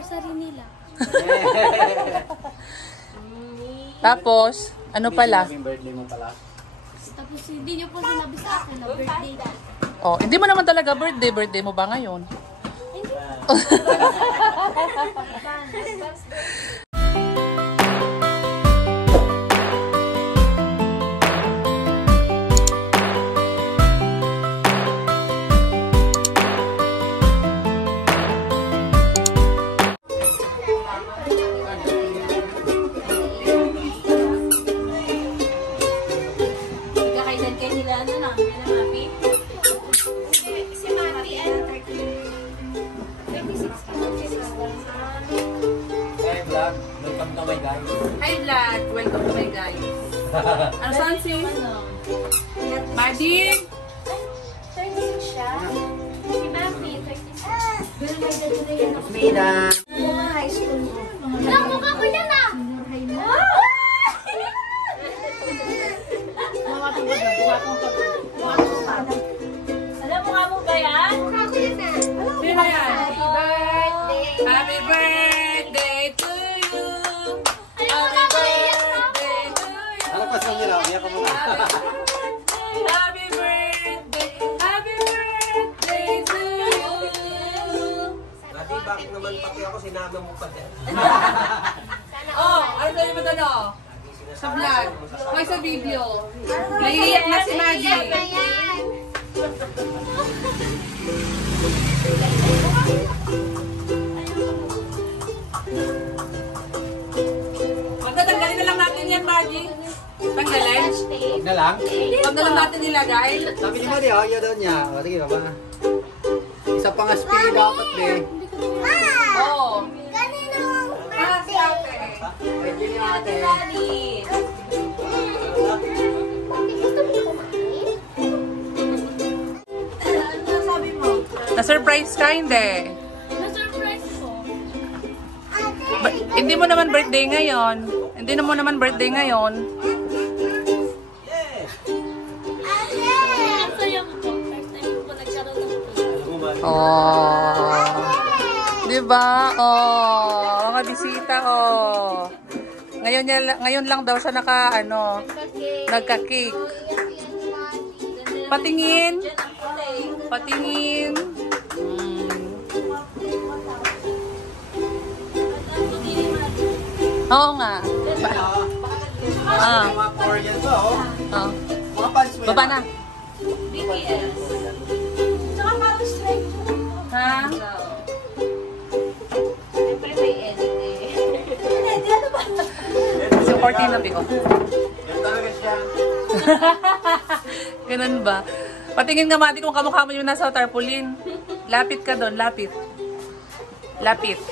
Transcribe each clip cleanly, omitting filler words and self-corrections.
anniversary nila. Tapos, ano pala? Birthday mo pala. Tapos hindi niyo po sinabi sa akin na birthday ko. Oh, hindi mo naman talaga birthday. Birthday mo ba ngayon? Welcome to my guys. Hi vlog! Welcome to my guys. Ano saan si? Maddie? 36 siya? Si Mami, 36. Pero may dati yan ako. Mina! Mga high school mo. Alam mo ka ko yan ah! Senior high na. Alam mo nga mo ba yan? Mukha ko yan ah. Sino yan? Happy birthday! Happy birthday to you! Happy birthday to you! Ano pa sa nila? Umiyak ko muna. Happy birthday! Happy birthday to you! Dati, bakit naman pati ako sinama mo pa din? Oh, ano tayo ba doon oh? Sa vlog. Hoy, sa video. Naiiyak na si Maggie. Magtatanggalin na lang natin yan, Maggie. Tanggalin? Huwag na lang. Huwag na lang natin nilagay. Sabi ni Mari, ayaw daw niya. O, sige, baba. Isa pang aspiri dapat, be. Oo. Ah, si ate. Pwede niya ate. Na-surprise ka, hindi? Na-surprise ko. Hindi mo naman birthday ngayon. Hindi mo naman birthday ngayon. Ang saya ko po. First time ko po nagkaroon ng cake. Oh. Diba? Oh, mga bisita oh. Ngayon lang daw siya nagka-cake. Patingin. Patingin. Oo nga. Ah. Mga Korean to, oh. Oh. Mga pants mo yan. Baba na. BTS. Tsaka parang straight. Ha? Siyempre may edit eh. Hindi, ano ba? Kasi cortina bigo. Yan talaga siya. Ganun ba? Patingin nga Mati kung kamukha mo yung nasa tarpaulin. Lapit ka doon, lapit. Lapit.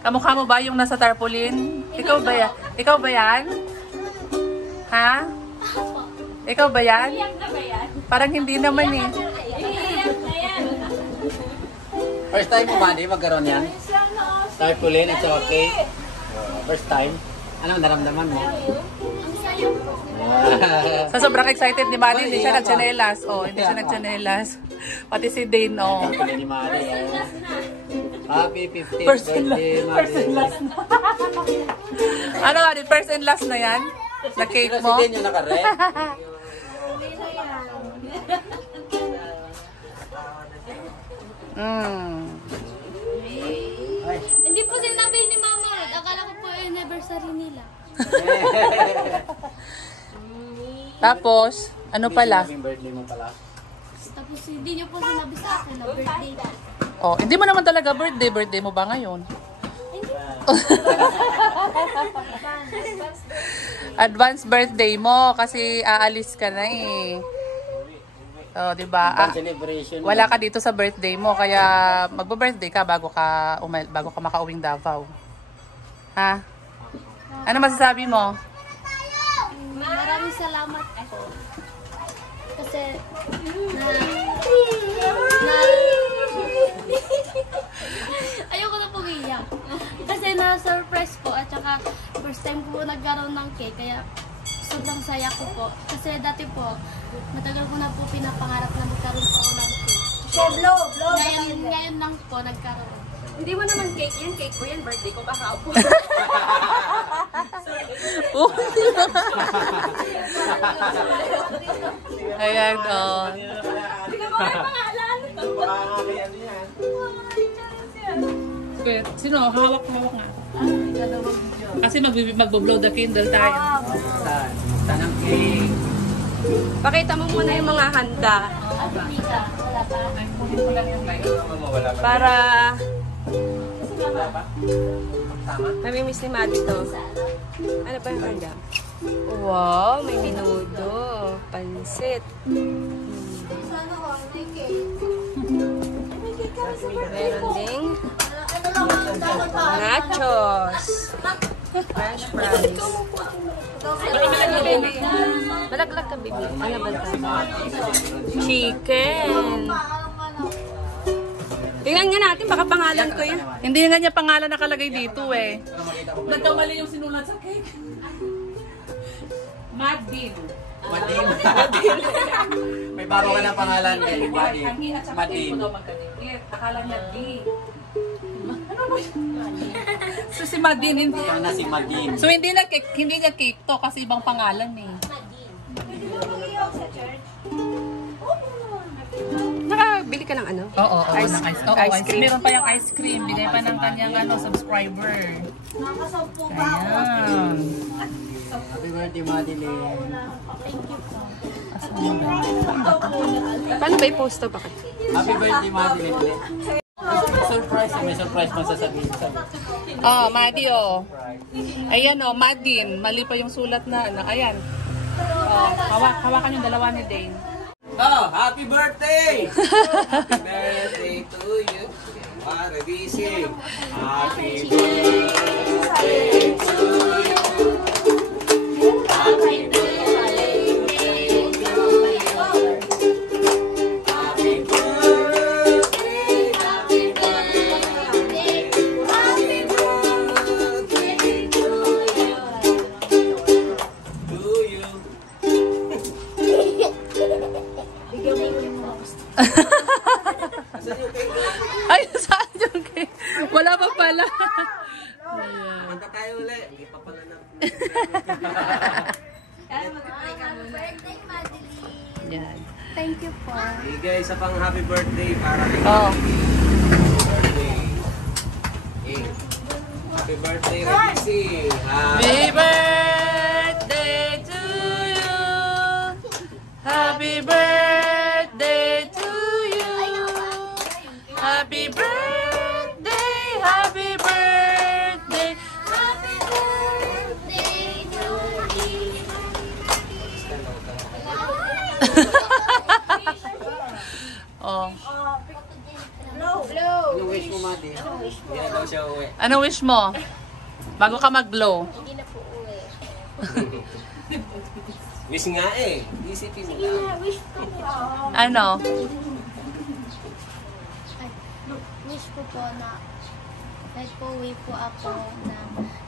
Kamukha mo ba yung nasa tarpaulin? Ikaw ba yan? Ikaw ba yan? Ha? Ikaw ba yan? Iyak na ba yan? Parang hindi naman eh. Iyak na yan. First time mo, Madi, magkaroon yan? Tarpaulin at saka cake. First time. Anong naramdaman mo? Ang sayo ko. Sa sobrang excited ni Madi, hindi siya nagchanelas. Oh, hindi siya nagchanelas. Pati si Dane, oh. Tarpaulin ni Madi. Happy 15th First and birthday, Madi. last na. Ano, Madi? First and last na yan? Na cake Kasi mo? din yung naka-red. Hindi po sinabi ni Mama. Akala ko po anniversary nila. Tapos, ano pala? Yung birthday mo pala. Tapos hindi niyo po sinabi sa akin na birthday ko. Oh, hindi mo naman talaga birthday. Birthday mo ba ngayon? Advance birthday mo kasi aalis ka na eh. Oh, 'di ba? Celebration. Wala ka dito sa birthday mo kaya magbo-birthday ka bago ka makauwing Davao. Ha? Ano masasabi mo? Maraming salamat po. Kasi ayoko na pumiyak. Kasi na-surprise po at saka first time ko po nagkaroon ng cake kaya sobrang saya ko po. Kasi dati po, matagal ko na po pinapangarap na magkaroon po ako ng cake. Ngayon lang po nagkaroon. Hindi mo naman cake yan. Cake ko yan. Birthday ko kahapon. Oh. Ayan, oh. Hindi ka mga pangalan. Wait, sino? Hawak nga. Kasi magbo-blow the candle tayo. Tanang cake. Pakita mo muna yung mga handa. Wala pa. Para Tama? mamimiss ni Maddie to. Ano pa yung handa? Wow, may minudo. Pansit. Meron ding nachos. French fries. Malaglag ka, baby. Ano ba ito? Chicken. Tingnan nga natin, baka pangalan ko yan. Hindi nga niya pangalan nakalagay dito eh. Nagkamali yung sinulat sa cake. Madin. Madin. May bago ka na pangalan eh. Madin. Madin. Akala niya D. Ano ba yun? So si Madin hindi. Kaya na si Madin. So hindi niya cake to kasi ibang pangalan eh. Nakabili ka ng ano? Oo, Ice- ng ice, ice cream. Meron pa yung ice cream. Bigay pa ng kanyang subscriber. Ayan. Happy birthday, Madeline. Paano ba i-post to? Bakit? Happy birthday, Madeline. Surprise. May surprise pa sasabihin. Oh, Madi oh. Ayan oh, Madin. Mali pa yung sulat na ano. Ayan. Oh, hawakan yung dalawa ni Dane. Oh, happy birthday! Happy birthday to you. Para busy. Happy birthday to you. Happy birthday to you. Happy birthday, happy birthday, happy birthday to you. To you. Ay, saan yung cake? Wala pa pala. Punta tayo ulit. Hindi pa pala na. Yan. Thank you po. Hey guys, sa pang happy birthday para kay Oh. birthday. Hey. Happy birthday, Regisi. Happy birthday to you. Happy birthday to you. Happy birthday, happy birthday, happy birthday to you. Oh, Ano wish mo, Madi? Hindi na daw siya uwi. ano wish mo? Bago ka mag-blow. Wish nga eh. Isipin mo lang. Ano? Wish ko po na kahit po uwi po ako na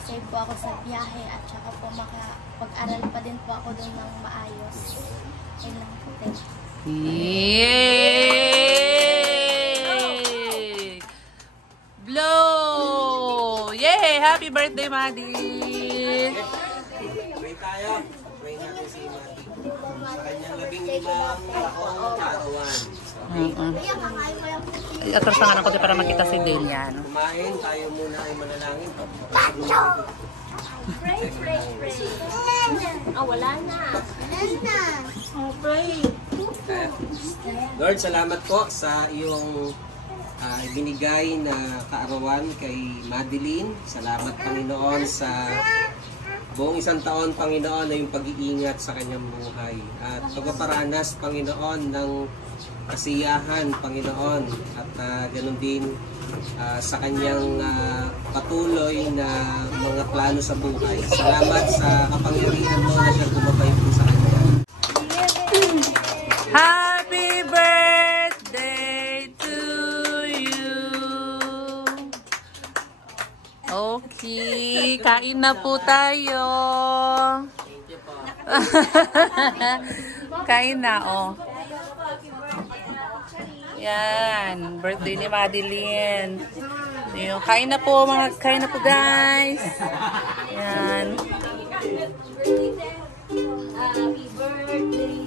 save po ako sa biyahe at saka po makapag-aral pa din po ako doon ng maayos. Yun lang po. Thank you. Yay! Blow! Yay! Happy birthday, Maddie! Pray tayo. Pray natin si Mati. Sa kanyang 15 taong kaarawan. Atras na nga ako para makita si Dane yan. Kumain, tayo muna ay manalangin. Wala na. Lord, salamat po sa iyong ibinigay na kaarawan kay Madeline. Salamat, Panginoon, sa buong isang taon, Panginoon, na yung pag-iingat sa kanyang buhay. At pagpaparanas, Panginoon, ng kasiyahan, Panginoon. At ganun din sa kanyang patuloy na mga plano sa buhay. Salamat sa kapangyarihan mo na siya gumabay po sa kanya. Happy birthday to you! Okay, kain na po tayo. Kain na, oh. Yan, birthday ni Madeline. Yung, kain na po guys. Yan. Happy birthday.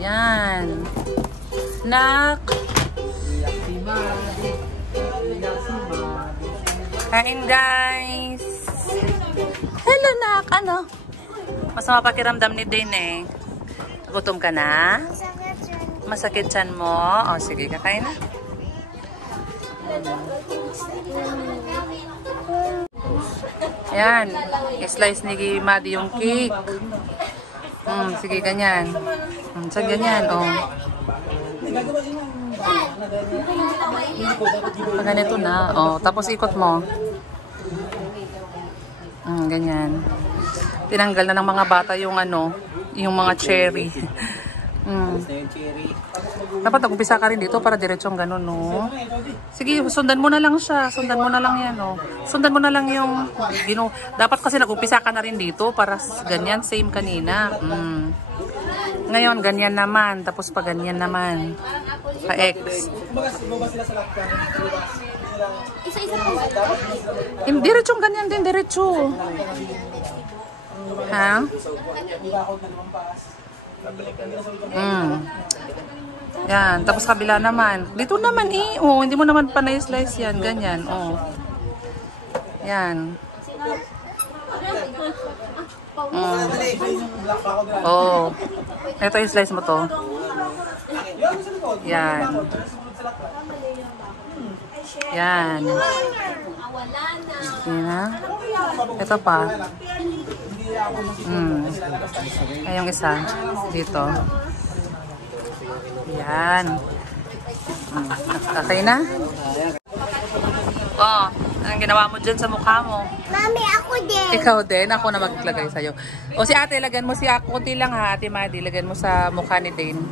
Ayan. Nak. Kain guys. Hello nak. Ano? Masama pakiramdam ni Dane eh. Gutom ka na? Masakit tiyan mo? O sige, kakain na. Ayan. I-slice ni Maddie yung cake. Sige, ganyan. Saan ganyan? O. Ganito na. O, tapos ikot mo. Ganyan. Tinanggal na ng mga bata yung ano, yung mga cherry. Dapat nag-umpisa ka rin dito para diretsong ganun, no? Sige, sundan mo na lang siya. Sundan mo na lang yan, no? Sundan mo na lang yung dapat kasi nag-umpisa ka na rin dito para ganyan, same kanina. Ngayon, ganyan naman. Tapos pa ganyan naman. Pa-X. Isa-isa po. Diretsong ganyan din, diretso. Ha? Yan, tapos kabila naman. Dito naman eh. Oh, hindi mo naman pa na-slice yan. Ganyan, oh. Yan. Oh. Ito yung slice mo to. Yan. Yan. Yan na. Ito pa. Ay, yung isa. Dito. Yan. Okay na? Oh, anong ginawa mo dyan sa mukha mo? Mami, ako din. Ikaw din? Ako na maglagay sa'yo. O si ate, lagyan mo si ako. Kunti lang ha, ate Maddie. Lagyan mo sa mukha ni Dane.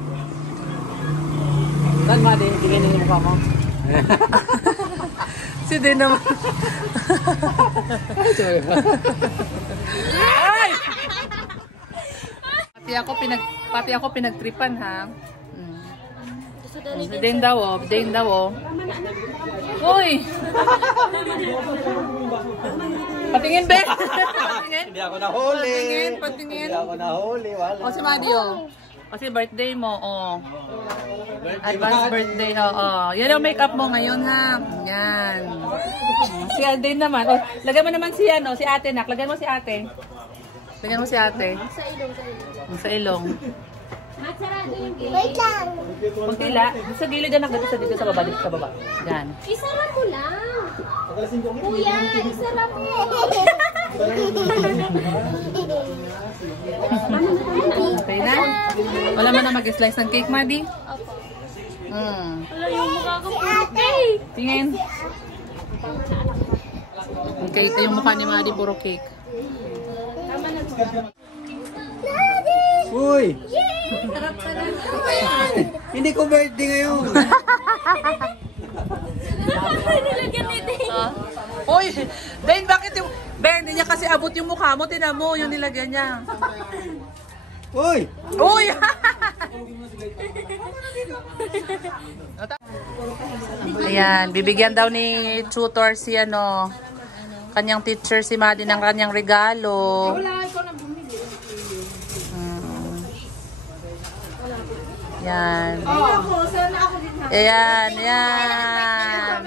Saan Maddie? Tingin yung mukha mo. Si Dane naman. Ay! Pati ako pinagtripan ha. Si Dane daw oh. Dane daw oh. Uy! Patingin, be! Patingin? Hindi ako nahuli. Patingin. Hindi ako nahuli. Wala. O si Maddie oh. Kasi birthday mo oh. Advance birthday oh. Yan yung makeup mo ngayon ha. Yan. Si Dane naman. Oh, lagyan mo naman si ano, si ate nak. Lagyan mo si ate. Lagyan mo si ate. Sa ilong, sa ilong. Sa ilong. Matsarado yung gilid. Wait lang. Pagtila, sa gilid na dito sa baba, dito sa baba. Yan. Isara mo lang. Kuya, isara mo. Okay na? Wala mo na mag-slice ng cake, Maddie? Opo. Wala yung mukha ko po. Tingin. Okay, ito yung mukha ni Maddie, puro cake. Uy! Hindi ko birthday ngayon. Uy! Ben, bakit yung... Ben, hindi niya kasi abot yung mukha mo. Tinan mo yung nilagyan niya. Uy! Uy! Ayan, bibigyan daw ni tutor si ano, kanyang teacher si Maddie ng kanyang regalo. Yan. Ayan, yan.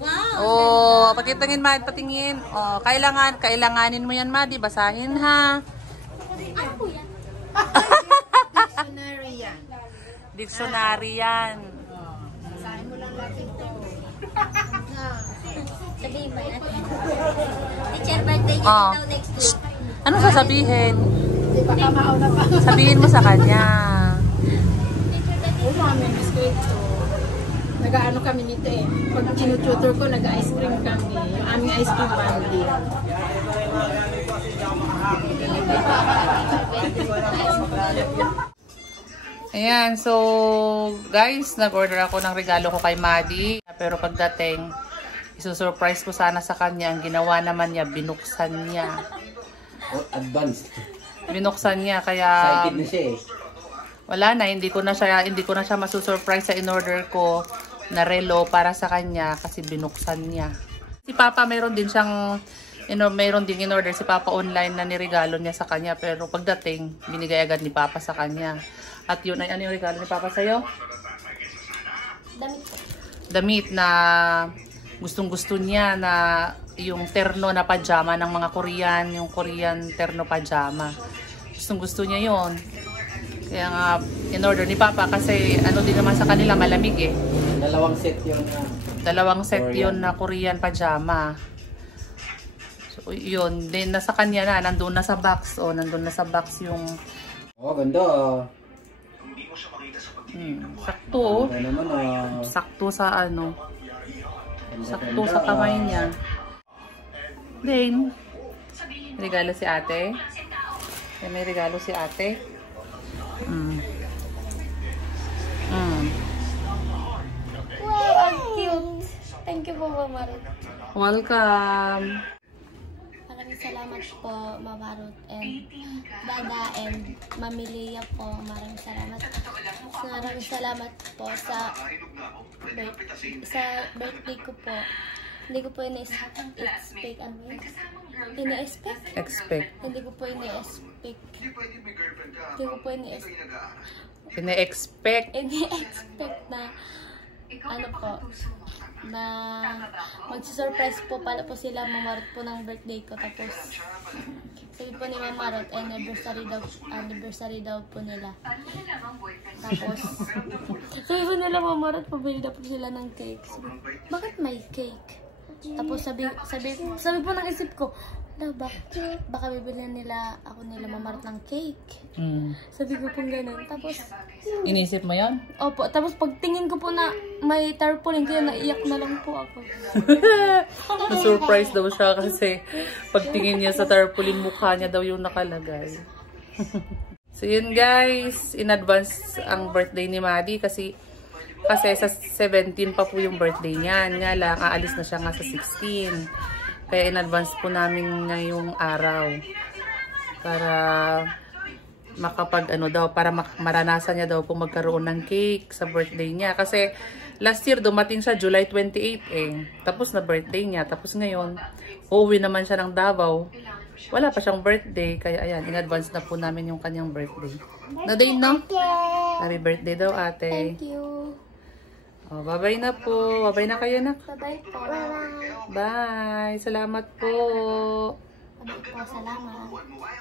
Wow. Oh, pakitingin Maddie, patingin. Oh, kailanganin mo yan Maddie, basahin ha. Ano po yan? Dictionary yan. Dictionary yan. Basahin mo lang natin ito. Sabihin ba natin? Teacher, birthday niya Oh. daw next week. Ano sasabihin? Di ba kamao na pa? Sabihin mo sa kanya. Oo, mami, biskuit ko. Nag-ano kami nito eh. Pag tinututor ko, nag-ice cream kami. Yung aming ice cream family. Ayan, so guys, nag-order ako ng regalo ko kay Maddie. Pero pagdating, isusurprise ko sana sa kanya. Ang ginawa naman niya, binuksan niya. Advanced. Binuksan niya, kaya Excited na siya eh. wala na, hindi ko na siya masusurprise sa in-order ko na relo para sa kanya kasi binuksan niya. Si Papa mayroon din siyang mayroon ding in-order si Papa online na niregalo niya sa kanya, pero pagdating binigay agad ni Papa sa kanya. At yun ay ano yung regalo ni Papa sa'yo? Damit po. Damit na gustong-gusto niya, na yung terno na pajama ng mga Korean, yung Korean terno pajama. Gustong-gusto niya yon. Kaya nga in-order ni Papa kasi ano din naman sa kanila, malamig eh. Dalawang set yun na. Dalawang set Korean. yun na Korean pajama. So yun, din nasa kanya na, nandun na sa box. O, nandun na sa box yung Oh, ganda ah. sakto. Ganda naman ah. Sakto sa ano, Ganda, sakto ganda, sa kamay ah. niya. Then, regalo si ate. May regalo si ate. Wow, ang cute. Thank you po, Mama Ruth. Welcome. Maraming salamat po, Mama Ruth and Dada and Mami Leia po. Maraming salamat. Maraming salamat po sa birthday ko po. Hindi ko po ini-expect. Ano yun? Ini-expect? Expect. Hindi ko po ini-expect. Hindi ko po ini-expect. Ine-expect. Ini-expect na ano po, na magsusurprise po pala po sila Mama Ruth po ng birthday ko. Tapos sabi po ni Mama Ruth, anniversary daw po nila. Tapos sabi po nila Mama Ruth, pabili daw po sila ng cake. Sabi, bakit may cake? Tapos sabi po ng isip ko, baka bibili nila Mama Ruth ng cake. Sabi ko po ganun. Tapos Inisip mo yon? opo, tapos pagtingin ko po na may tarpaulin, kaya naiyak na lang po ako. Na-surprise daw siya kasi pagtingin niya sa tarpaulin, mukha niya daw yung nakalagay. So yun guys, in advance ang birthday ni Maddie kasi sa 17 pa po yung birthday niya. Nga lang, aalis na siya nga sa 16. Kaya in advance po namin ngayong araw para para maranasan niya daw po magkaroon ng cake sa birthday niya. Kasi last year dumating siya July 28 eh. Tapos na birthday niya. Tapos ngayon, uuwi naman siya ng Davao. Wala pa siyang birthday. Kaya ayan, in advance na po namin yung kanyang birthday. No, Dane, no? Happy birthday daw, ate. Thank you. Oh, bye-bye na po. Bye-bye na kayo, nak. Bye-bye po. Bye. Salamat po. Bye po, salamat.